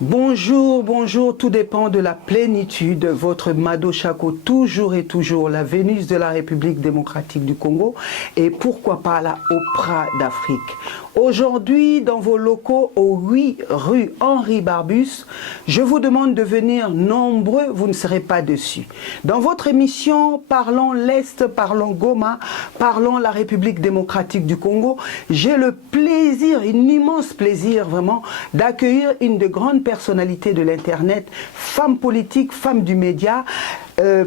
Bonjour, bonjour, tout dépend de la plénitude. Votre Mado Chako, toujours et toujours la Vénus de la République démocratique du Congo et pourquoi pas la Oprah d'Afrique. Aujourd'hui, dans vos locaux au 8 rue Henri Barbus, je vous demande de venir nombreux, vous ne serez pas déçus. Dans votre émission Parlons l'Est, Parlons Goma, Parlons la République démocratique du Congo, j'ai le plaisir, un immense plaisir vraiment, d'accueillir une de grandes personnalités de l'Internet, femme politique, femme du média,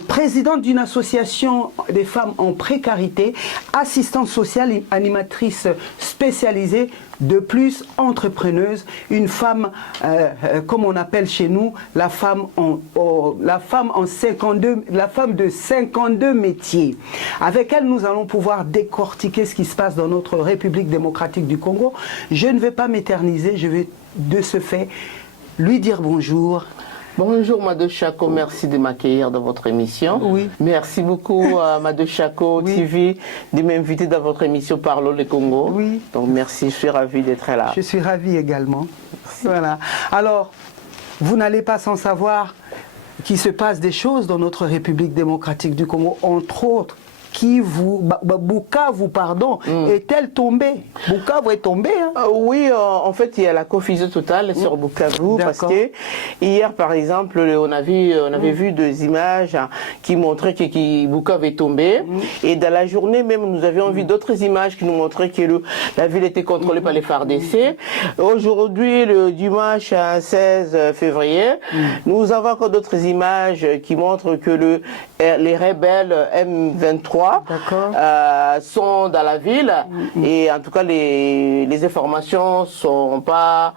présidente d'une association des femmes en précarité, assistante sociale et animatrice spécialisée, de plus entrepreneuse, une femme, comme on appelle chez nous, la femme de 52 métiers. Avec elle, nous allons pouvoir décortiquer ce qui se passe dans notre République démocratique du Congo. Je ne vais pas m'éterniser, je vais de ce fait lui dire bonjour. Bonjour Mado Chako, merci de m'accueillir dans votre émission. Oui. Merci beaucoup à Mado Chako TV de m'inviter dans votre émission Parlons le Congo. Oui. Donc merci, je suis ravi d'être là. Je suis ravi également. Voilà. Alors, vous n'allez pas sans savoir qu'il se passe des choses dans notre République démocratique du Congo, entre autres. Bukavu, pardon, est-elle tombée? Bukavu est tombée, hein? Oui, en fait, il y a la confusion totale sur Bukavu parce que hier, par exemple, on avait vu des images qui montraient que Bukavu est tombée et dans la journée même, nous avions vu d'autres images qui nous montraient que la ville était contrôlée par les FARDC. Aujourd'hui, le dimanche 16 février, nous avons encore d'autres images qui montrent que les rebelles M23 sont dans la ville et en tout cas les informations sont pas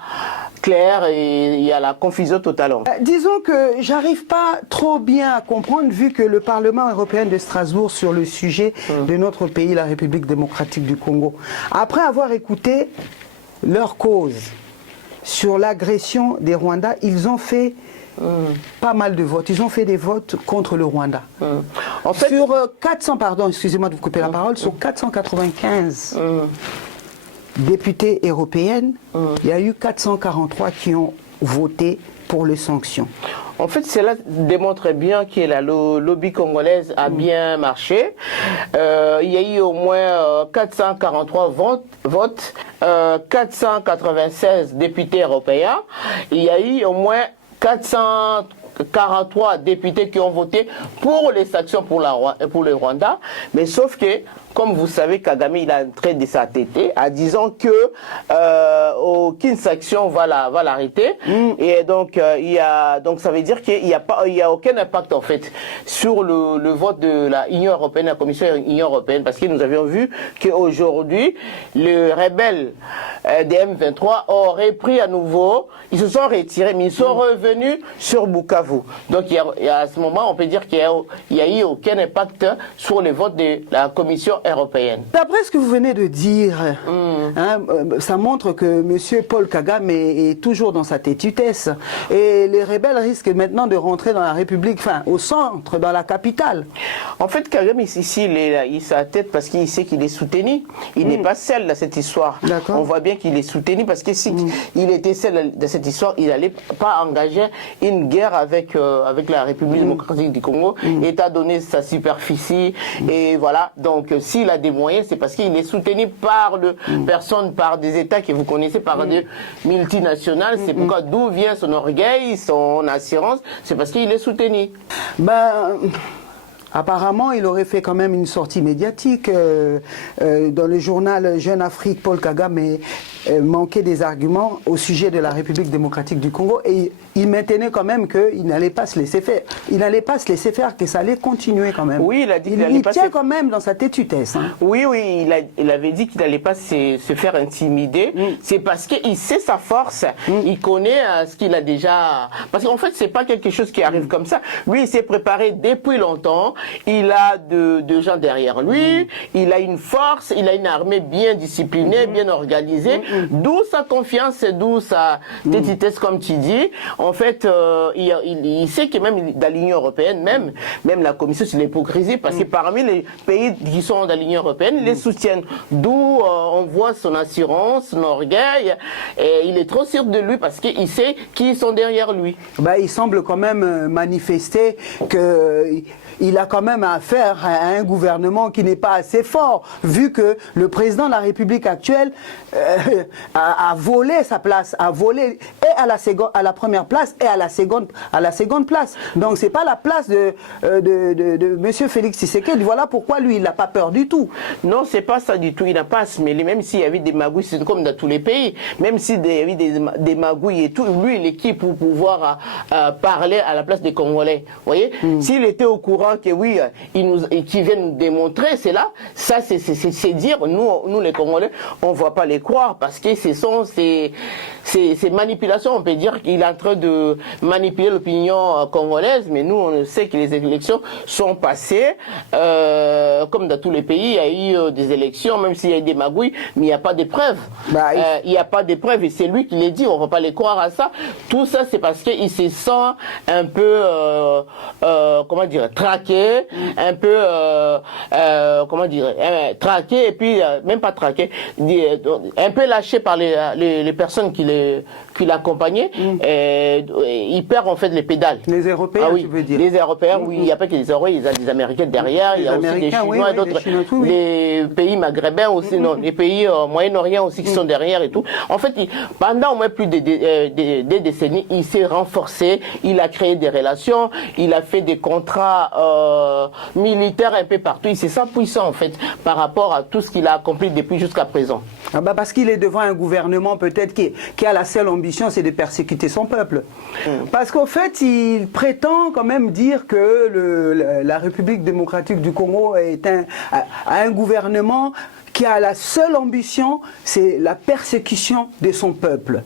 claires et il y a la confusion totale. Disons que j'arrive pas trop bien à comprendre vu que le Parlement européen de Strasbourg sur le sujet de notre pays, la République démocratique du Congo, après avoir écouté leur cause sur l'agression des Rwandais, ils ont fait pas mal de votes. Ils ont fait des votes contre le Rwanda. En fait, sur 400, pardon, excusez-moi de vous couper la parole, sur 495 députés européennes, il y a eu 443 qui ont voté pour les sanctions. En fait, cela démontre bien que la lobby congolaise a bien marché. Il y a eu au moins 443 votes, 496 députés européens. Il y a eu au moins 443 députés qui ont voté pour les sanctions pour le Rwanda. Mais sauf que, comme vous savez, Kagame, il a entré de sa tête en disant que aucune sanction va l'arrêter. Et donc, ça veut dire qu'il n'y a aucun impact, en fait, sur le vote de la Union européenne, la Commission Union européenne, parce que nous avions vu qu'aujourd'hui, les rebelles des M23 auraient pris à nouveau, ils se sont retirés, mais ils sont revenus sur Bukavu. Donc, à ce moment, on peut dire qu'il n'y a eu aucun impact sur les votes de la Commission européenne. D'après ce que vous venez de dire, ça montre que M. Paul Kagame est toujours dans sa têtutesse. Et les rebelles risquent maintenant de rentrer dans la République, enfin au centre, dans la capitale. En fait, Kagame, ici, il a sa tête parce qu'il sait qu'il est soutenu. Il n'est pas seul dans cette histoire. On voit bien qu'il est soutenu parce que si il était seul dans cette histoire, il n'allait pas engager une guerre avec la République démocratique du Congo, étant donné sa superficie. Et voilà, donc s'il a des moyens, c'est parce qu'il est soutenu par personnes, par des États que vous connaissez, par des multinationales. C'est pourquoi d'où vient son orgueil, son assurance, c'est parce qu'il est soutenu. Apparemment, il aurait fait quand même une sortie médiatique dans le journal Jeune Afrique. Paul Kagame manquait des arguments au sujet de la République démocratique du Congo et il maintenait quand même qu'il n'allait pas se laisser faire. Il n'allait pas se laisser faire, que ça allait continuer quand même. Oui, il a dit qu'il il tient quand même dans sa têtutesse. Hein. Oui, il avait dit qu'il n'allait pas se faire intimider. C'est parce qu'il sait sa force. Il connaît ce qu'il a déjà. Parce qu'en fait, c'est pas quelque chose qui arrive comme ça. Lui, il s'est préparé depuis longtemps. Il a de gens derrière lui. Il a une force. Il a une armée bien disciplinée, bien organisée. D'où sa confiance, d'où sa tétitesse, comme tu dis. En fait, il sait que même dans l'Union européenne, même la Commission, c'est l'hypocrisie, parce que parmi les pays qui sont dans l'Union européenne, ils les soutiennent. D'où on voit son assurance, son orgueil, et il est trop sûr de lui parce qu'il sait qui sont derrière lui. Bah, il semble quand même manifester qu'il a quand même affaire à un gouvernement qui n'est pas assez fort, vu que le président de la République actuelle a volé sa place, a volé et à la première place et à la seconde place. Donc c'est pas la place de Monsieur Félix Tshisekedi. Voilà pourquoi lui il n'a pas peur du tout. Non, c'est pas ça du tout. Il n'a pas à se mêler, même s'il y avait des magouilles, c'est comme dans tous les pays. Même s'il y avait des magouilles et tout, lui il est qui pour pouvoir parler à la place des Congolais. Vous voyez, s'il était au courant que oui, qu'il vient nous démontrer, c'est là, ça c'est dire, nous les Congolais, on voit pas les croire parce que ce sont ces manipulations. On peut dire qu'il est en train de manipuler l'opinion congolaise, mais nous on sait que les élections sont passées, comme dans tous les pays, il y a eu des élections, même s'il y a eu des magouilles, mais il n'y a pas de preuves. Bah, il n'y a pas de preuves et c'est lui qui les dit, on ne va pas les croire à ça. Tout ça c'est parce qu'il se sent un peu, comment dire, traqué, un peu, comment dire, traqué et puis même pas traqué, un peu lâché par les personnes qui l'accompagnaient. Il perd en fait les pédales. Les Européens, oui, tu veux dire? Les Européens, oui, il n'y a pas que les Européens, il y a des Américains derrière, il y a aussi des Chinois et d'autres, les pays maghrébins aussi, non, les pays Moyen-Orient aussi qui sont derrière et tout. En fait, pendant au moins plus de des décennies, il s'est renforcé, il a créé des relations, il a fait des contrats militaires un peu partout. Il s'est sent puissant en fait par rapport à tout ce qu'il a accompli depuis jusqu'à présent. Ah bah parce qu'il est devant un gouvernement peut-être qui a la seule ambition, c'est de persécuter son peuple. Parce qu'au fait, il prétend quand même dire que la République démocratique du Congo est un gouvernement qui a la seule ambition, c'est la persécution de son peuple.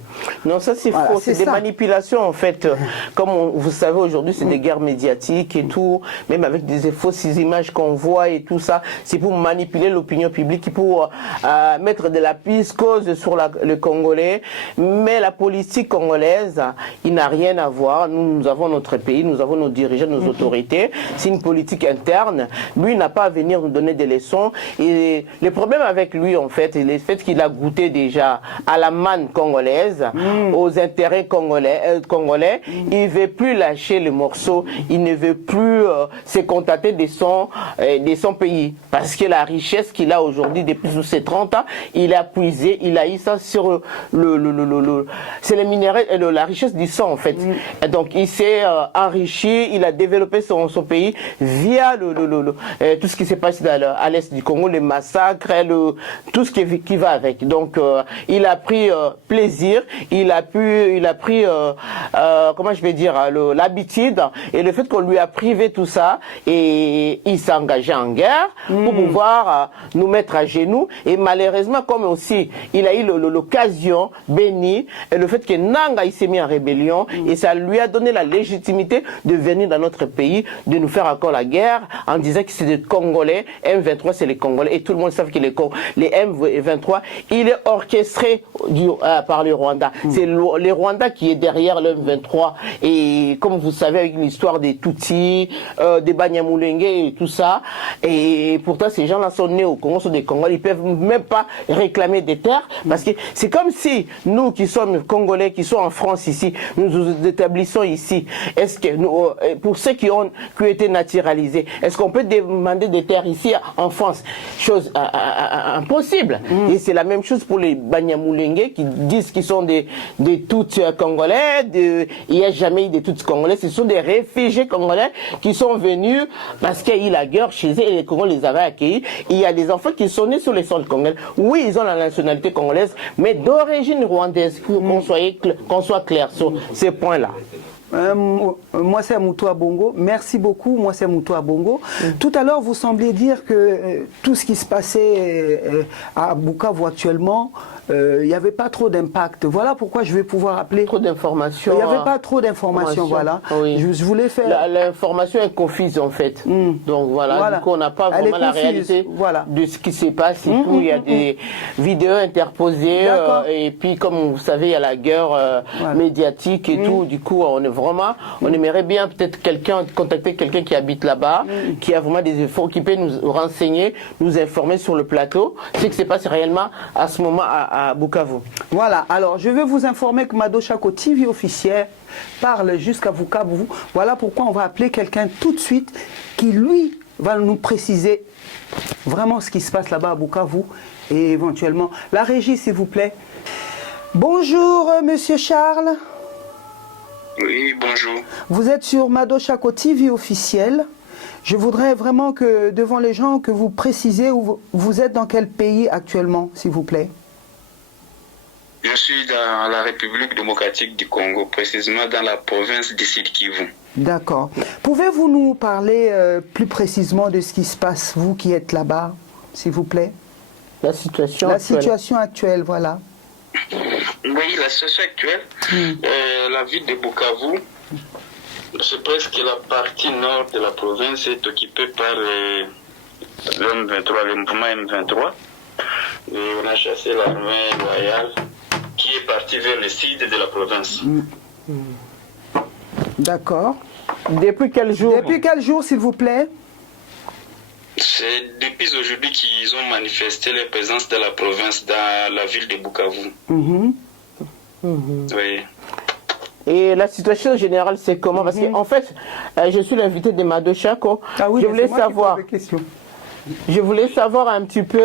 Non, ça c'est faux, c'est des manipulations en fait. Comme vous savez aujourd'hui, c'est des guerres médiatiques et tout, même avec des fausses images qu'on voit et tout ça, c'est pour manipuler l'opinion publique, pour mettre de la piscose sur le Congolais. Mais la politique congolaise, il n'a rien à voir. Nous avons notre pays, nous avons nos dirigeants, nos autorités. C'est une politique interne. Lui n'a pas à venir nous donner des leçons. Et les problèmes avec lui, en fait, le fait qu'il a goûté déjà à la manne congolaise, aux intérêts congolais, il ne veut plus lâcher le morceau, il ne veut plus se contenter de son pays. Parce que la richesse qu'il a aujourd'hui, depuis tous ces 30 ans, il a puisé, il a eu ça sur c'est les minéraux, la richesse du sang, en fait. Et donc, il s'est enrichi, il a développé son pays via tout ce qui s'est passé à l'est du Congo, les massacres, tout ce qui va avec. Donc, il a pris plaisir, il a pris, comment je vais dire, l'habitude, et le fait qu'on lui a privé tout ça, et il s'est engagé en guerre pour pouvoir nous mettre à genoux. Et malheureusement, comme aussi, il a eu l'occasion bénie, et le fait que Nanga il s'est mis en rébellion, et ça lui a donné la légitimité de venir dans notre pays, de nous faire encore la guerre, en disant que c'est des Congolais, M23 c'est les Congolais, et tout le monde sait que les M23, il est orchestré par le Rwanda. C'est le Rwanda qui est derrière le M23, et comme vous savez avec l'histoire des Tutsis, des Banyamulenge et tout ça, et pourtant ces gens-là sont nés au Congo, sont des Congolais, ils peuvent même pas réclamer des terres, parce que c'est comme si nous qui sommes Congolais, qui sont en France ici, nous nous établissons ici, est-ce que nous, pour ceux qui ont été naturalisés, est-ce qu'on peut demander des terres ici en France? Chose impossible. Et c'est la même chose pour les Banyamulenge qui disent qu'ils sont des Tutsis congolais, il n'y a jamais eu des Tutsis congolais, ce sont des réfugiés congolais qui sont venus parce qu'il y a eu la guerre chez eux et les Congolais les avaient accueillis. Il y a des enfants qui sont nés sur les sols congolais. Oui, ils ont la nationalité congolaise, mais d'origine rwandaise, qu'on soit clair sur ces points-là. Moi c'est Moutoua Bongo. Merci beaucoup, moi c'est Moutoua Bongo. Tout à l'heure, vous sembliez dire que tout ce qui se passait à Bukavu actuellement, il n'y avait pas trop d'impact. Voilà pourquoi je vais pouvoir appeler. Trop d'informations. Il n'y avait pas trop d'informations, voilà. Oui. Je voulais faire. L'information est confuse en fait. Donc voilà, du coup on n'a pas vraiment la réalité de ce qui se passe et tout. Il y a des vidéos interposées et puis comme vous savez, il y a la guerre médiatique et tout. Du coup, on aimerait bien peut-être contacter quelqu'un qui habite là-bas, qui a vraiment des efforts, qui peut nous renseigner, nous informer sur le plateau, ce qui se passe réellement à ce moment à Bukavu. Voilà, alors je vais vous informer que Mado Chako TV officiel parle jusqu'à Bukavu. Voilà pourquoi on va appeler quelqu'un tout de suite qui lui va nous préciser vraiment ce qui se passe là-bas à Bukavu et éventuellement la régie s'il vous plaît. Bonjour monsieur Charles. Oui, bonjour. Vous êtes sur Mado Chako TV officiel. Je voudrais vraiment que devant les gens que vous précisez où vous êtes dans quel pays actuellement s'il vous plaît. Je suis dans la République démocratique du Congo, précisément dans la province du Sud Kivu. D'accord. Pouvez-vous nous parler plus précisément de ce qui se passe, vous qui êtes là-bas, s'il vous plaît? La situation actuelle, voilà. Oui, la situation actuelle, la ville de Bukavu, c'est presque la partie nord de la province, est occupée par le mouvement M23. Et on a chassé l'armée loyale qui est partie vers le sud de la province. D'accord. Depuis quel jour? Depuis quel jour, s'il vous plaît? C'est depuis aujourd'hui qu'ils ont manifesté leur présence dans la province, dans la ville de Bukavu. Oui. Et la situation générale, c'est comment? Parce qu'en fait, je suis l'invité de Mado Chako. Ah oui, je voulais savoir. Je voulais savoir un petit peu,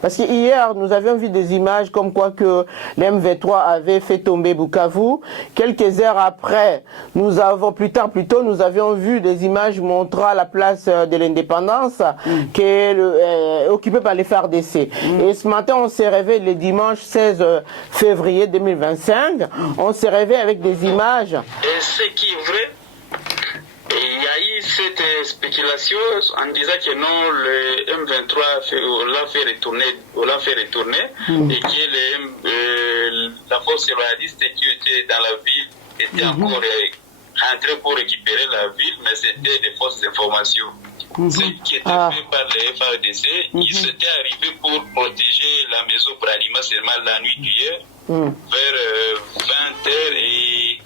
parce que hier nous avions vu des images comme quoi que l'M23 avait fait tomber Bukavu. Quelques heures après, nous avions vu des images montrant la place de l'indépendance qui est occupée par les FARDC. Et ce matin, on s'est réveillé le dimanche 16 février 2025. On s'est réveillé avec des images. Et ce qui est vrai, il y a eu cette spéculation en disant que non, le M23 l'a fait retourner et que la force royaliste qui était dans la ville était encore entrée pour récupérer la ville, mais c'était des fausses informations. Ce qui était fait par les FARDC, ils étaient arrivés pour protéger la maison Bralima seulement la nuit d'hier, vers 20h et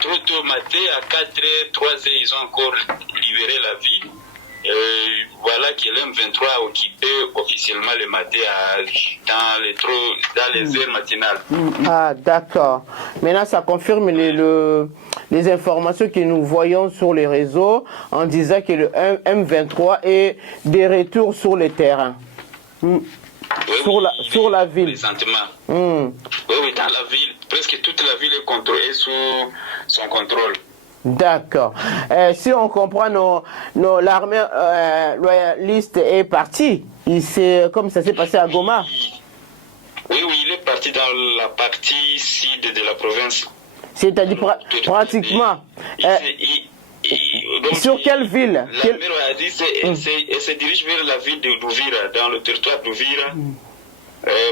trop tôt matin, à 4h, 3h, ils ont encore libéré la ville. Voilà que l'M23 a occupé officiellement le matin dans les heures matinales. Ah, d'accord. Maintenant, ça confirme les informations que nous voyons sur les réseaux en disant que le M23 est de retour sur le terrain. Sur la ville. Présentement. Oui, dans la ville. Presque toute la ville est contrôlée sous son contrôle. D'accord. Si on comprend, l'armée loyaliste est partie. Comme ça s'est passé à Goma. Oui, il est parti dans la partie sud de la province. C'est-à-dire pratiquement. Donc, sur quelle ville? L'armée loyaliste se dirige vers la ville de Louvira, dans le territoire d'Ouvira.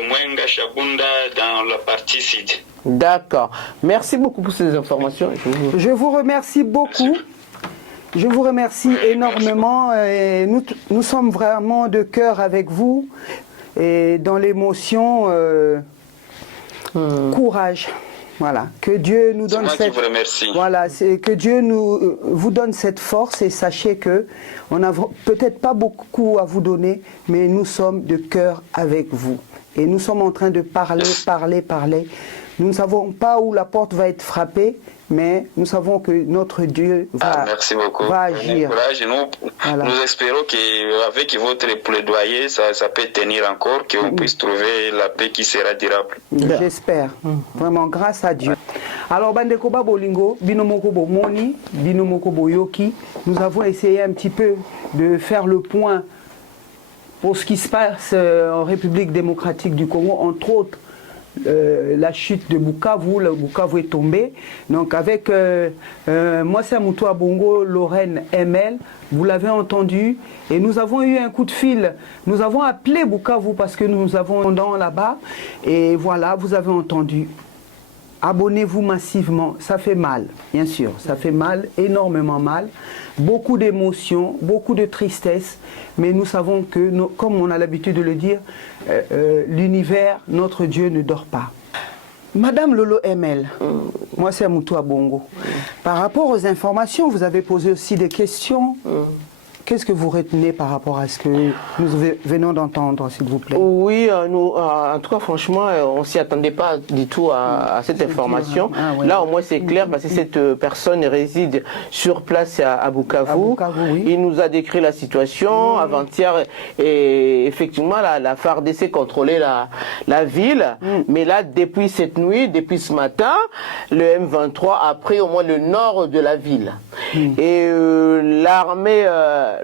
Mwenga Chabunda dans la partie sud. D'accord. Merci beaucoup pour ces informations. Je vous remercie beaucoup. Je vous remercie énormément. Et nous sommes vraiment de cœur avec vous et dans l'émotion. Courage. Voilà, que Dieu nous donne cette. Voilà, c'est que Dieu vous donne cette force et sachez que on n'a peut-être pas beaucoup à vous donner, mais nous sommes de cœur avec vous et nous sommes en train de parler. Nous ne savons pas où la porte va être frappée, mais nous savons que notre Dieu va agir. Nous espérons qu'avec votre plaidoyer, ça peut tenir encore, qu'on puisse trouver la paix qui sera durable. J'espère, vraiment, grâce à Dieu. Alors, Bandeko Babolingo, Binomoko Bomoni, Binomoko Boyoki, nous avons essayé un petit peu de faire le point pour ce qui se passe en République démocratique du Congo, entre autres la chute de Bukavu, le Bukavu est tombé. Donc avec Mwasi Moutoua Bongo, Lorraine ML, vous l'avez entendu, et nous avons eu un coup de fil. Nous avons appelé Bukavu parce que nous avons un don là-bas, et voilà, vous avez entendu. Abonnez-vous massivement, ça fait mal, bien sûr, ça fait mal, énormément mal, beaucoup d'émotions, beaucoup de tristesse, mais nous savons que, comme on a l'habitude de le dire, l'univers, notre Dieu ne dort pas. Madame Lolo ML, moi c'est Moutoua Bongo, par rapport aux informations, vous avez posé aussi des questions. Qu'est-ce que vous retenez par rapport à ce que nous venons d'entendre, s'il vous plaît? Oui, nous, en tout cas, franchement, on ne s'y attendait pas du tout à cette information. Ah, ouais. Là, au moins, c'est clair, parce que cette personne réside sur place à Bukavu. Oui. Il nous a décrit la situation avant-hier. Et effectivement, la FARDC contrôlait la ville. Mais là, depuis cette nuit, depuis ce matin, le M23 a pris au moins le nord de la ville. Et l'armée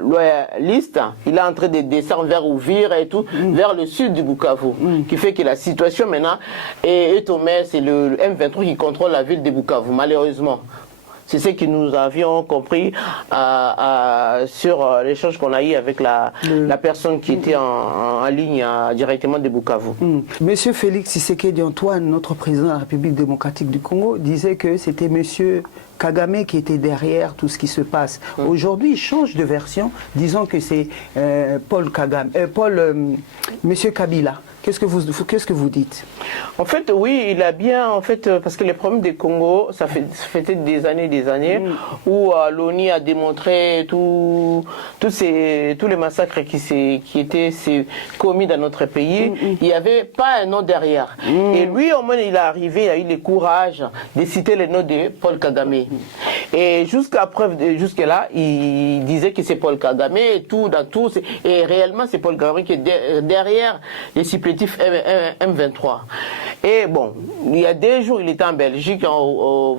loyaliste, il est en train de descendre vers Ouvir et tout, vers le sud du Bukavu, qui fait que la situation maintenant est au maire, c'est le M23 qui contrôle la ville de Bukavu, malheureusement. C'est ce que nous avions compris sur l'échange qu'on a eu avec la personne qui était en ligne directement de Bukavu. Monsieur Félix Tshisekedi Antoine, notre président de la République démocratique du Congo, disait que c'était monsieur Kagame qui était derrière tout ce qui se passe. Aujourd'hui, il change de version, disant que c'est monsieur Kabila. Qu'est-ce que vous dites? En fait, oui, il a bien, en fait, parce que les problèmes des Congo, ça fait des années, où l'ONU a démontré tous les massacres qui étaient commis dans notre pays. Il n'y avait pas un nom derrière. Et lui, au moins, il est arrivé, il a eu le courage de citer le nom de Paul Kagame. Et jusque-là, il disait que c'est Paul Kagame et tout, et réellement, c'est Paul Kagame qui est derrière les supplétifs M23. Et bon, il y a 2 jours, il était en Belgique,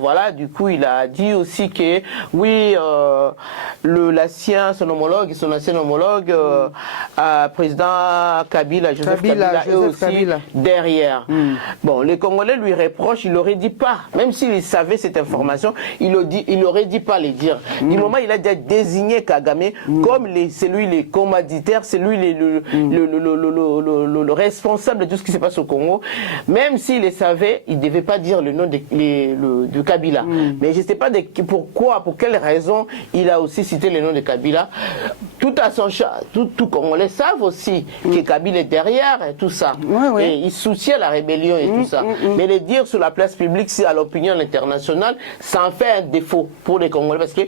voilà, du coup, il a dit aussi que, oui, son ancien homologue, président Kabila, Joseph Kabila, est aussi derrière. Bon, les Congolais lui reprochent, il n'aurait dit pas, même s'il savait cette information, il n'aurait dit pas les dire. Du moment il a déjà désigné Kagame comme c'est lui le commanditaire, c'est lui le responsable de tout ce qui se passe au Congo, même s'il le savait, il ne devait pas dire le nom de Kabila. Mais je ne sais pas pourquoi, pour quelle raison il a aussi cité le nom de Kabila. Tout Congolais savent aussi que Kabila est derrière et tout ça. Et il soutient la rébellion et tout ça. Mais le dire sur la place publique, à l'opinion internationale, ça en fait un défaut pour les Congolais, parce que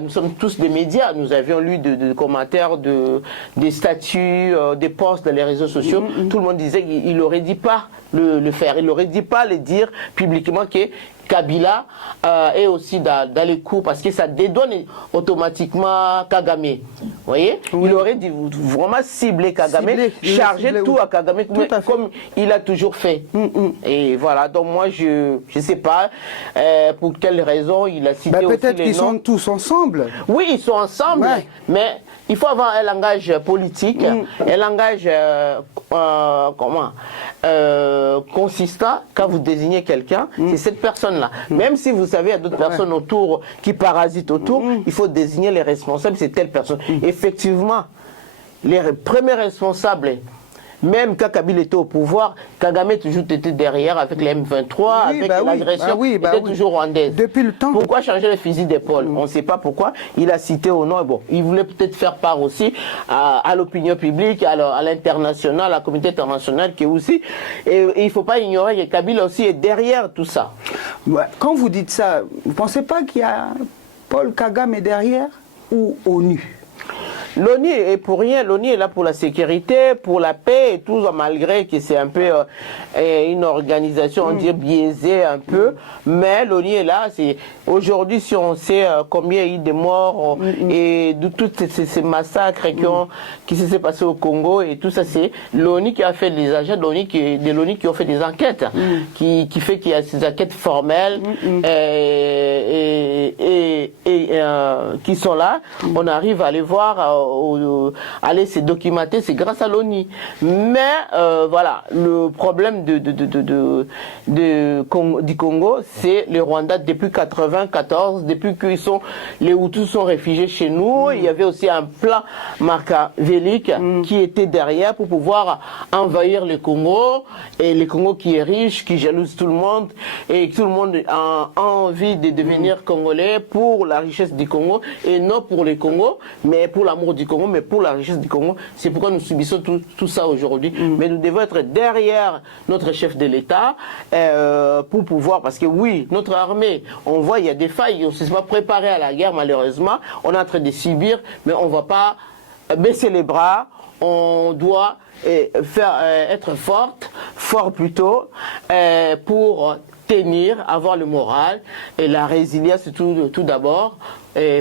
nous sommes tous des médias, nous avions lu des commentaires, des statuts, des posts dans les réseaux sociaux. Tout le monde disait qu'il n'aurait dit pas le faire, il n'aurait dit pas le dire publiquement que Kabila est aussi dans les coups, parce que ça dédouane automatiquement Kagame. Vous voyez, il aurait dit vraiment cibler Kagame, charger tout à Kagame, comme il a toujours fait. Et voilà, donc moi je ne sais pas pour quelle raison il a cité aussi les noms. Peut-être qu'ils sont tous ensemble. Oui, ils sont ensemble, mais il faut avoir un langage politique, un langage consistant quand vous désignez quelqu'un, c'est cette personne-là. Même si vous savez, il y a d'autres personnes autour qui parasitent autour, il faut désigner les responsables, c'est telle personne. Effectivement, les premiers responsables, même quand Kabila était au pouvoir, Kagame toujours était derrière avec les M23, avec l'agression, était toujours rwandaise. Depuis le temps. Pourquoi changer le fusil d'épaule? On ne sait pas pourquoi. Il a cité au nom. Bon, il voulait peut-être faire part aussi à l'opinion publique, à l'international, à la communauté internationale qui est aussi. Et il ne faut pas ignorer que Kabila aussi est derrière tout ça. Quand vous dites ça, vous ne pensez pas qu'il y a Paul Kagame derrière ou ONU? L'ONU est pour rien, l'ONU est là pour la sécurité, pour la paix et tout, malgré que c'est un peu une organisation, on dirait biaisée un peu, mais l'ONU est là. Aujourd'hui, si on sait combien il y a eu de morts et de tous ces massacres qui se sont passés au Congo et tout ça, c'est l'ONU qui a fait des agents de l'ONU qui ont fait des enquêtes, qui fait qu'il y a ces enquêtes formelles et qui sont là, on arrive à les voir, aller se documenter, c'est grâce à l'ONU. Mais voilà, le problème du Congo, c'est le Rwanda depuis 94, depuis que les Hutus sont réfugiés chez nous. Il y avait aussi un plan machiavélique qui était derrière pour pouvoir envahir le Congo, et le Congo qui est riche, qui jalouse tout le monde, et tout le monde a envie de devenir congolais pour la richesse du Congo, et non pour le Congo, mais pour l'amour du Congo, mais pour la richesse du Congo. C'est pourquoi nous subissons tout ça aujourd'hui. Mais nous devons être derrière notre chef de l'État pour pouvoir, parce que oui, notre armée, on voit, il y a des failles, on ne s'est pas préparé à la guerre, malheureusement, on est en train de subir, mais on ne va pas baisser les bras, on doit être fort plutôt, pour tenir, avoir le moral et la résilience tout d'abord,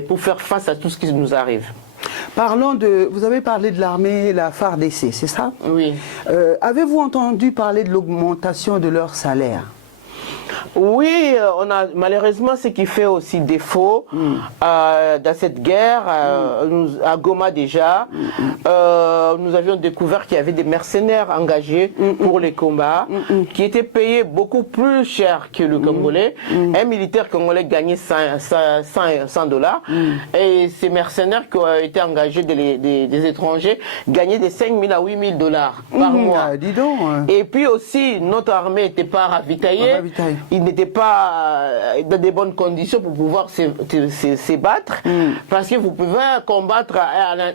pour faire face à tout ce qui nous arrive. Parlons vous avez parlé de l'armée, la FARDC, c'est ça? Oui. Avez-vous entendu parler de l'augmentation de leur salaire? Oui, on a malheureusement ce qui fait aussi défaut dans cette guerre. À Goma déjà, nous avions découvert qu'il y avait des mercenaires engagés pour les combats, qui étaient payés beaucoup plus cher que le Congolais. Un militaire congolais gagnait 100 dollars, et ces mercenaires qui ont été engagés des étrangers gagnaient de 5 000 à 8 000 dollars par mois. Dis donc. Et puis aussi, notre armée n'était pas ravitaillée. Il n'était pas dans de bonnes conditions pour pouvoir se battre, parce que vous pouvez combattre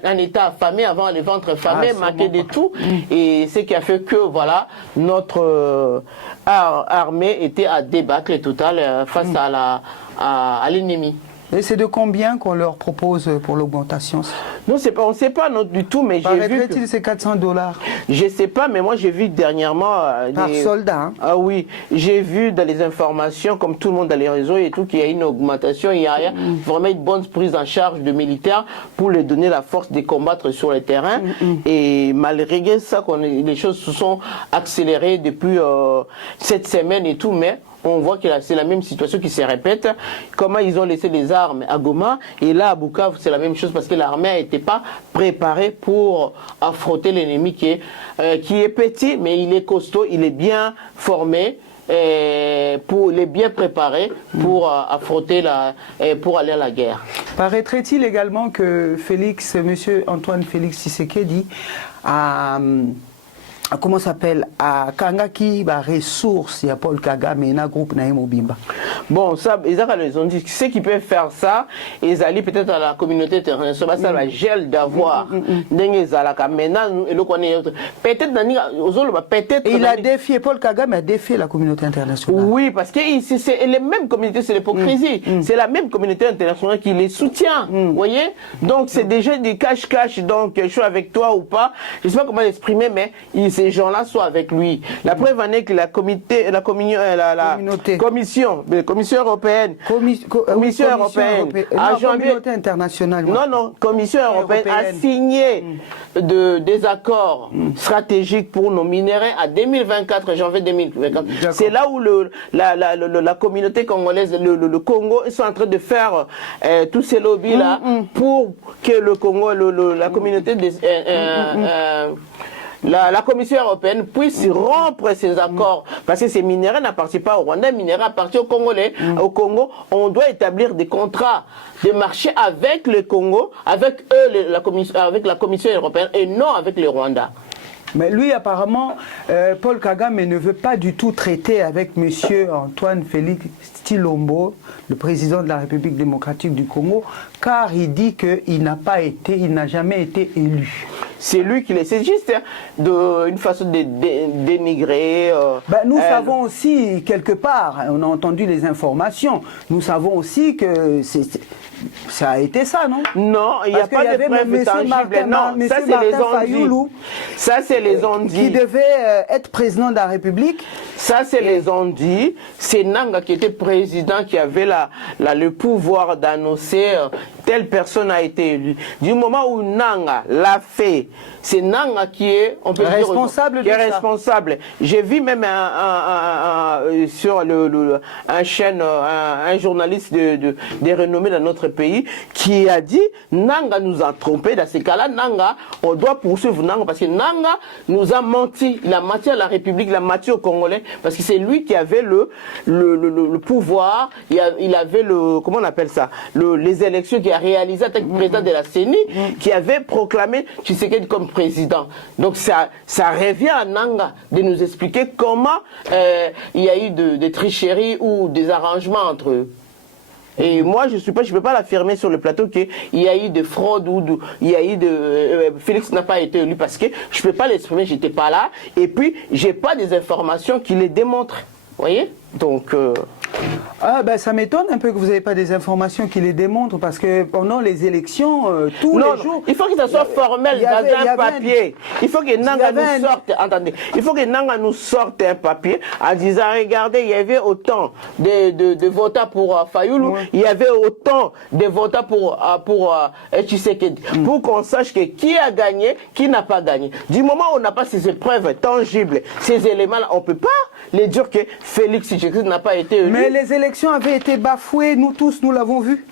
un État affamé, avant les ventres affamés, manquer de tout, et ce qui a fait que voilà, notre armée était à débâcle total face à l'ennemi. Et c'est de combien qu'on leur propose pour l'augmentation? Non, on ne sait pas du tout, mais j'ai vu que... c'est 400 dollars. Je ne sais pas, mais moi j'ai vu dernièrement... Par soldat, hein? Ah oui, j'ai vu dans les informations, comme tout le monde dans les réseaux et tout, qu'il y a une augmentation, il y a vraiment une bonne prise en charge de militaires pour leur donner la force de combattre sur le terrain. Et malgré ça, les choses se sont accélérées depuis cette semaine et tout, mais... on voit que c'est la même situation qui se répète. Comment ils ont laissé les armes à Goma, et là à Bukavu c'est la même chose, parce que l'armée n'était pas préparée pour affronter l'ennemi qui est petit, mais il est costaud, il est bien formé. Il est bien préparé pour affronter pour aller à la guerre. Paraîtrait-il également que monsieur Antoine Félix Tshisekedi comment s'appelle, à Kangaki, ressources, il y a Paul Kagame et un groupe Naïmobimba. Bon, ça, ils ont dit, ceux qui peuvent faire ça, ils allaient peut-être à la communauté internationale, ça va gel d'avoir, peut-être, il a défié, Paul Kagame a défié la communauté internationale. Oui, parce que c'est les mêmes communautés, c'est l'hypocrisie, c'est la même communauté internationale qui les soutient, vous voyez? Donc c'est déjà des cache-cache, donc je suis avec toi ou pas, je ne sais pas comment l'exprimer, mais ces gens-là sont avec lui. La preuve en est que la commission européenne, communauté internationale. Non, commission européenne a signé des accords stratégiques pour nos minéraux à 2024, janvier 2024. C'est là où la communauté congolaise, le Congo, ils sont en train de faire tous ces lobbies-là pour que le Congo, la communauté la Commission européenne puisse rompre ces accords, parce que ces minéraux n'appartiennent pas au Rwanda, les minéraux appartiennent aux Congolais. Au Congo, on doit établir des contrats de marché avec le Congo, avec eux, avec la Commission européenne, et non avec le Rwanda. Mais lui, apparemment, Paul Kagame ne veut pas du tout traiter avec M. Antoine Félix Tshilombo, le président de la République démocratique du Congo, car il dit qu'il n'a jamais été élu. C'est lui qui le... C'est juste une façon de dénigrer... nous savons aussi, quelque part, on a entendu les informations, nous savons aussi que ça a été ça, non? Non, il n'y a pas de preuves tangibles. Non, ça c'est les ondits. Ça c'est les ondits. Qui devait être président de la République. Ça c'est les ondits. C'est Nanga qui était président, qui avait le pouvoir d'annoncer telle personne a été élue. Du moment où Nanga l'a fait, c'est Nanga qui est, on peut responsable dire, qui est responsable. J'ai vu même sur un chaîne, un journaliste de renommée dans notre pays qui a dit Nanga nous a trompés. Dans ces cas-là, Nanga, on doit poursuivre Nanga parce que Nanga nous a menti. Il a menti à la République, il a menti aux Congolais parce que c'est lui qui avait le pouvoir, il avait le, comment on appelle ça, les élections qui a réalisé en tant que président de la CENI, qui avait proclamé Tshisekedi comme président. Donc ça revient à Nanga de nous expliquer comment il y a eu des tricheries ou des arrangements entre eux. Et moi, je ne peux pas l'affirmer sur le plateau qu'il y a eu de fraude ou il y a eu Félix n'a pas été élu parce que je ne peux pas l'exprimer, j'étais pas là. Et puis, j'ai pas des informations qui les démontrent. Vous voyez? Donc... ça m'étonne un peu que vous n'avez pas des informations qui les démontrent parce que pendant les élections, tous les jours... Il faut que ça soit formel dans un papier. Il faut que Nanga nous sorte, attendez, il faut que Nanga nous sorte un papier en disant, regardez, il y avait autant de votants pour Fayoulou, il y avait autant de votants pour Tshisekedi, pour qu'on sache que qui a gagné, qui n'a pas gagné. Du moment où on n'a pas ces épreuves tangibles, ces éléments-là, on ne peut pas les dire que Félix Tshisekedi n'a pas été élu. Mais les élections avaient été bafouées, nous tous, nous l'avons vu.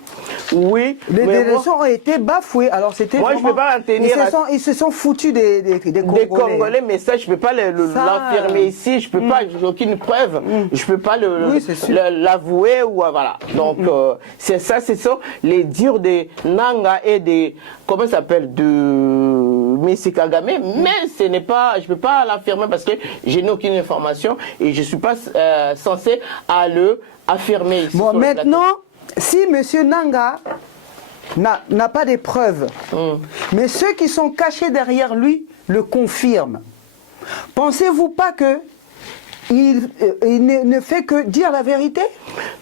Oui. Les élections ont été bafouées. Alors c'était. Moi, je ne peux pas en tenir. Ils se sont foutus des Congolais. Des Congolais, mais ça, je ne peux pas l'affirmer ici. Je ne peux pas, j'ai aucune preuve. Je ne peux pas l'avouer ou voilà. Donc c'est ça, ce sont les dires de Nanga et des, comment ça s'appelle, de Messi Kagame. Mais ce n'est pas, je ne peux pas l'affirmer parce que je n'ai aucune information et je ne suis pas censé à le affirmer ici. Bon, maintenant, si M. Nanga n'a pas de preuves, mais ceux qui sont cachés derrière lui le confirment, pensez-vous pas que il ne fait que dire la vérité?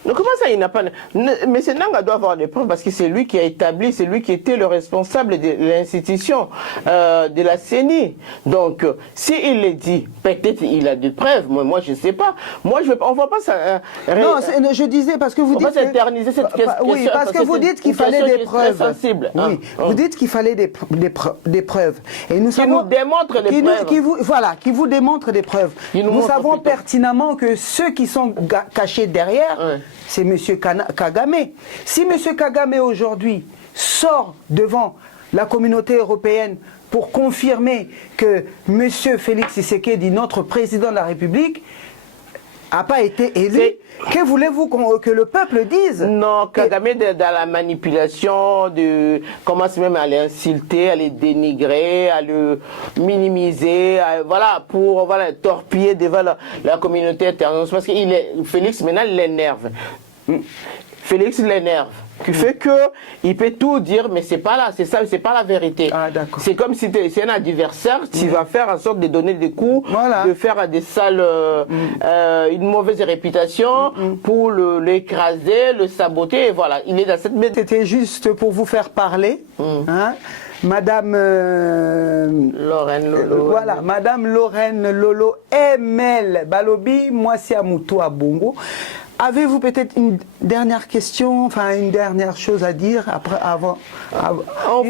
Donc comment ça, il n'a pas... Mais ce Nanga doit avoir des preuves parce que c'est lui qui a établi, c'est lui qui était le responsable de l'institution de la CENI. Donc, s'il le dit, peut-être il a des preuves, moi je ne sais pas. Moi, on ne voit pas ça... non, je disais parce que vous dites... On va s'éterniser cette question. Oui, parce que vous dites qu'il fallait des preuves. Sensible. Oui, vous dites qu'il fallait des preuves. Et nous savons... Qui nous démontrent des preuves. Voilà, qui vous démontrent des preuves. Nous savons pertinemment que ceux qui sont cachés derrière, c'est M. Kagame. Si M. Kagame aujourd'hui sort devant la communauté européenne pour confirmer que M. Félix Tshisekedi, notre président de la République, n'a pas été élu, que voulez-vous que le peuple dise? Non, Kagame dans la manipulation, commence même à l'insulter, à les dénigrer, à le minimiser, pour torpiller devant la communauté internationale. Parce que Félix maintenant l'énerve. Félix l'énerve. Qui fait que il peut tout dire, mais c'est pas là, c'est ça, c'est pas la vérité. C'est comme si c'est un adversaire, tu vas faire en sorte de donner des coups, de faire des sales, une mauvaise réputation pour l'écraser, le saboter, et voilà. Il est dans cette. C'était juste pour vous faire parler, hein. Madame Lorraine Lolo. Voilà, Madame Lorraine Lolo Emel Balobi, moi c'est Amoutou à Bongo. Avez-vous peut-être une dernière question, enfin une dernière chose à dire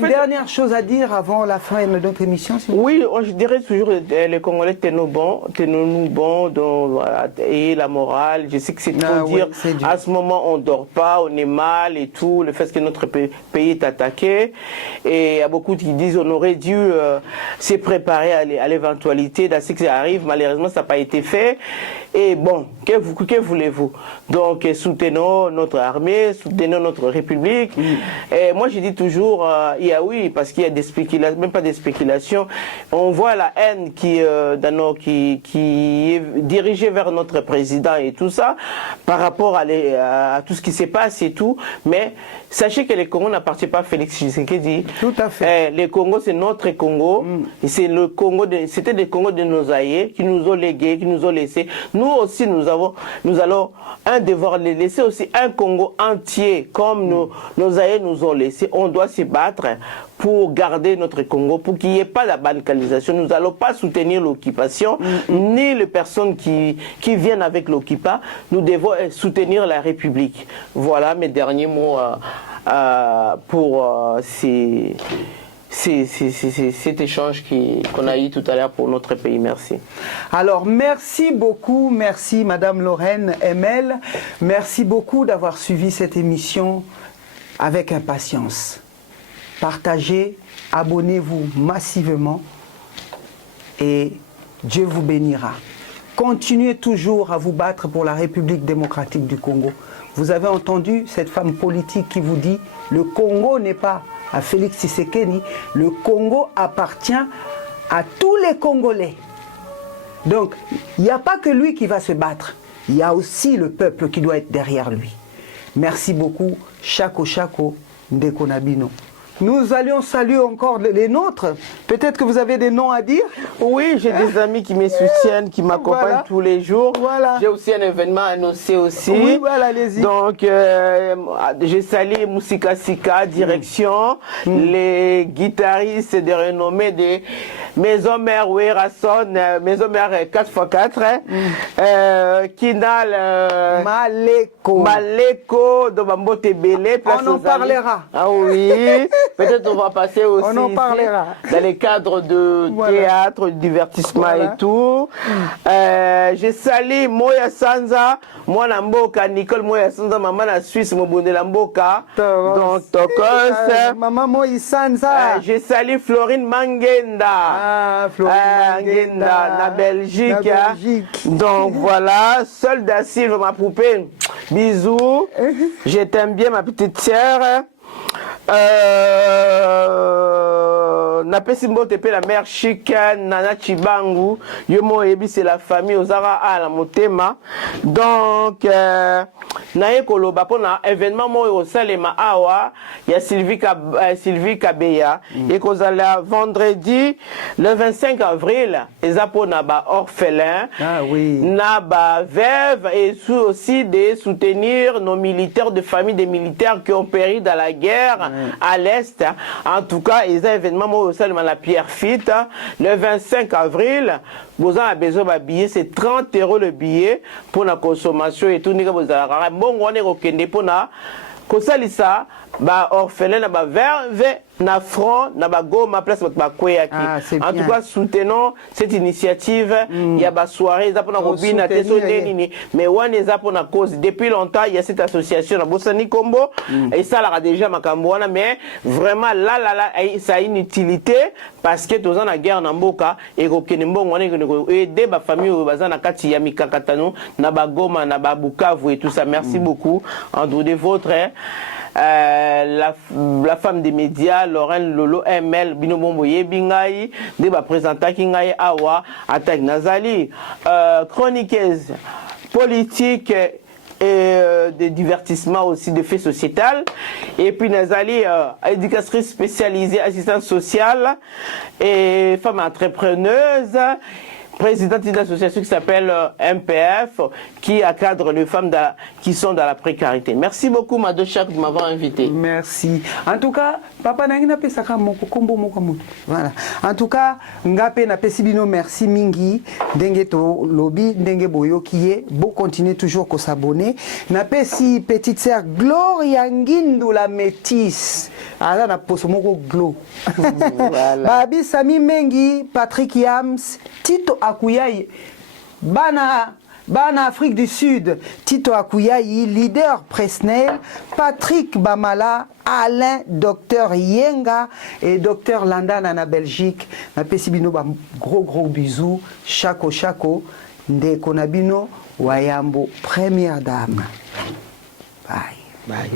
dernière chose à dire avant la fin de notre émission? Oui, je dirais toujours les Congolais tenons-nous bon, et la morale. Je sais que c'est trop dire. À ce moment, on dort pas, on est mal et tout. Le fait que notre pays est attaqué, et il y a beaucoup qui disent on aurait dû se préparer à l'éventualité de ce qui arrive. Malheureusement, ça n'a pas été fait. Et bon, que voulez-vous? Donc, soutenons notre armée, soutenons notre République. Et moi, je dis toujours, parce qu'il y a des spéculations, même pas des spéculations. On voit la haine qui est dirigée vers notre président et tout ça, par rapport à tout ce qui se passe et tout. Mais sachez que les Congo n'appartiennent pas à Félix Tshisekedi. Tout à fait. Les Congo, c'est notre Congo. Et c'est le Congo, c'était des Congos de nos aïeux qui nous ont légués, qui nous ont laissés. Nous aussi, nous allons un devoir les laisser aussi un Congo entier, comme nos aïeux nous ont laissé. On doit se battre pour garder notre Congo, pour qu'il n'y ait pas la bancalisation. Nous n'allons pas soutenir l'occupation, ni les personnes qui viennent avec l'occupant. Nous devons soutenir la République. Voilà mes derniers mots pour cet échange qu'on a eu tout à l'heure pour notre pays. Merci. Alors, merci beaucoup. Merci, Madame Lorraine Emel. Merci beaucoup d'avoir suivi cette émission avec impatience. Partagez, abonnez-vous massivement et Dieu vous bénira. Continuez toujours à vous battre pour la République démocratique du Congo. Vous avez entendu cette femme politique qui vous dit le Congo n'est pas à Félix Tshisekedi, le Congo appartient à tous les Congolais. Donc, il n'y a pas que lui qui va se battre, il y a aussi le peuple qui doit être derrière lui. Merci beaucoup, Chako Chako, Ndeko Nabino. Nous allions saluer encore les nôtres. Peut-être que vous avez des noms à dire. Oui, j'ai des amis qui me soutiennent, qui m'accompagnent tous les jours. Voilà. J'ai aussi un événement annoncé aussi. Oui, voilà, allez-y. Donc, je salue Moussika Sika, direction, les guitaristes de renommée des Maison Mère Werason, Maison Mère 4x4, Kinal, Maleko, Domambote Belé. On en parlera. Ah oui. Peut-être on va passer aussi on en parlera. Dans les cadres de théâtre, de divertissement et tout. Je salue Moya Sanza, moi Namboka, Nicole Moya Sanza, maman la Suisse, Mobonde Lamboka. Donc Tokos. Maman Moya Sanza. Je salue Florine Mangenda. Florine Mangenda, la Belgique. Donc voilà, Soldat Silva, ma poupée. Bisous. Je t'aime bien, ma petite sœur. Napesi mbote pe la mère chic Nana Chibangu yomo ebi c'est la famille ozara à la motema. Donc naye koloba pona événement moyo osalema awa ya Sylvie Kabeya et kozala vendredi le 25 avril eza pona ba orphelin na ba veuve et aussi de soutenir nos militaires de famille des militaires qui ont péri dans la guerre à l'Est. En tout cas, ils ont un événement au Salman la Pierre Fitte le 25 avril. Vous avez besoin d'un billet, c'est 30 € le billet pour la consommation et tout. Bon, on est au Kenya pour la consommation. Ba orphelin na ba verve na front na ba goma place ba kweyaki. En tout cas soutenons cette initiative. Il y a ba soirée za pona robina teso nini mais one eza pona cause depuis longtemps il y a cette association na Bosani Kombo et ça là déjà makambo wana mais vraiment là ça a une utilité parce que tous en la guerre na mboka et ko kenembo wana ko aider ba famille baza na kati ya mikakatano na ba goma na ba Bukavu et tout ça. Merci beaucoup Andrew de votre la femme des médias, Lorraine Lolo ML, Binomombo Yebingaï, débat présentant Kingaï Awa, attaque Nazali, chroniqueuse politique et de divertissement aussi de faits sociétal. Et puis Nazali, éducatrice spécialisée, assistante sociale et femme entrepreneuse. Présidente d'une association qui s'appelle MPF, qui accadre les femmes qui sont dans la précarité. Merci beaucoup, Mado Chak, de m'avoir invité. Merci. En tout cas, papa n'a pas saka moko kombo moko mutu. Voilà. En tout cas, ngape na pesibino merci mingi ndenge to lobby ndenge boyo kié beau continuer toujours ko s'abonner. Na pesi petite sœur Gloria Ngindu la métisse. Ala na poso moko glo. Voilà. Babi Sami Mengi, Patrick Yams, Tito Akouyaï, Bana Afrique du Sud, Tito Akouyaï, leader Presnel, Patrick Bamala, Alain, Docteur Yenga et Docteur Landan en Belgique. Na pesibino ba gros bisous, Chako Ndeko Nabino Wayambo, première dame. Bye.